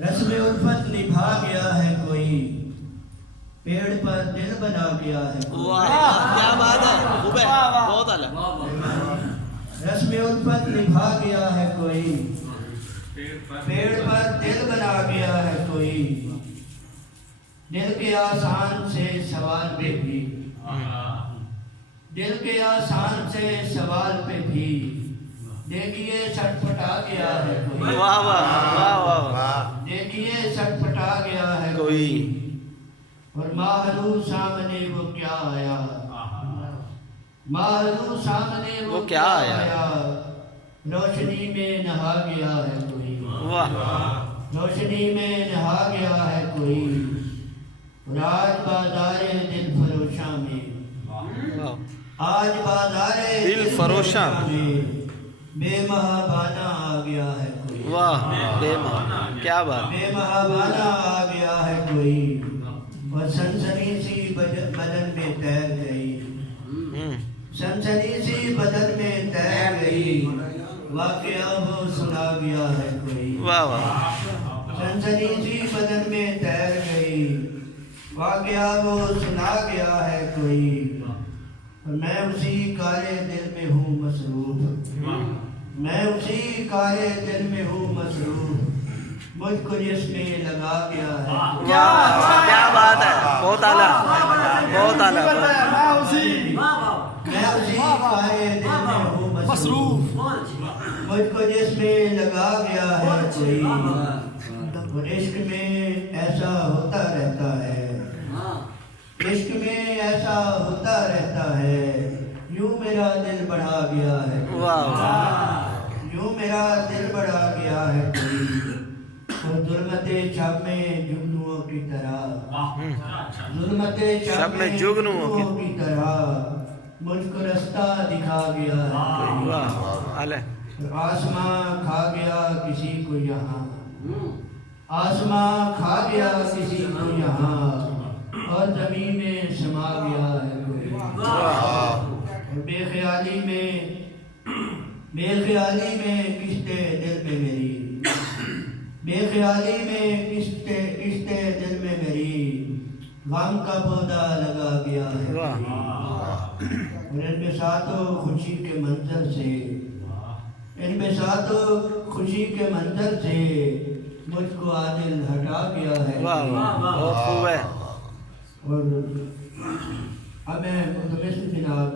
रस्म उल्फत निभा गया है कोई, पेड़ पर दिल बना गया है कोई। वाह क्या बात है, बहुत आला। रस्म उल्फत निभा गया है कोई, पेड़ पर दिल बना गया है कोई। दिल के आसान से सवाल पे भी, दिल के आसान से सवाल पे भी देखिए छटपटा गया है कोई। वाह वाह वाह वाह। देखिए छटपटा गया है कोई। और माहरू सामने वो क्या आया, माहरू सामने वो क्या आया। रोशनी में नहा गया है कोई, वाह। रोशनी में नहा गया है कोई। आज बाज़ारे दिल फरोशा में, आज बाज़ारे दिल फरोशा में बेमहाबाना आ गया है कोई। वाह क्या बात। बेमहाबाना आ गया है कोई। और सनसनी सी बदन में तैर गई, सनसनी सी बदन में तैर गई। वाक़या वो सुना गया है कोई। वाह वाह। सनसनी सी बदन में तैर गई। वाक़या वो सुना गया है कोई। और मैं उसी काले दिल में हूँ मसरूफ, मैं उसी काले दिल में हूँ मसरूफ। मुझको जिसमें लगा गया है। क्या बात है, बहुत आला बहुत आला। मैं उसी काले दिल में हूँ मसरूफ। मुझको जिसमें लगा गया है कोई। और इश्क में ऐसा होता रहता है, इश्क में ऐसा होता रहता है। यूं मेरा दिल बढ़ा गया है, वाह। यूं मेरा दिल बढ़ा गया है कोई। और जुल्मते शब में जुगनुओं की तरह, जुल्मते शब में जुगनुओं की तरह मुझको रास्ता दिखा गया है कोई। वाह आला। आसमां खा गया किसी को यहाँ, आसमां खा गया किसी को यहाँ। और ज़मीन में समा गया है कोई। बेख्याली में किस्ते दिल में मेरी, बेख्याली में किस्ते दिल में मेरी। गम का पौधा लगा गया है। और इन बिसातों खुशी के मंजर से, इन बिसातों खुशी के मंजर से मुझको आदिल हटा गया है। वाह बहुत खूब है। और अब मैं जनाब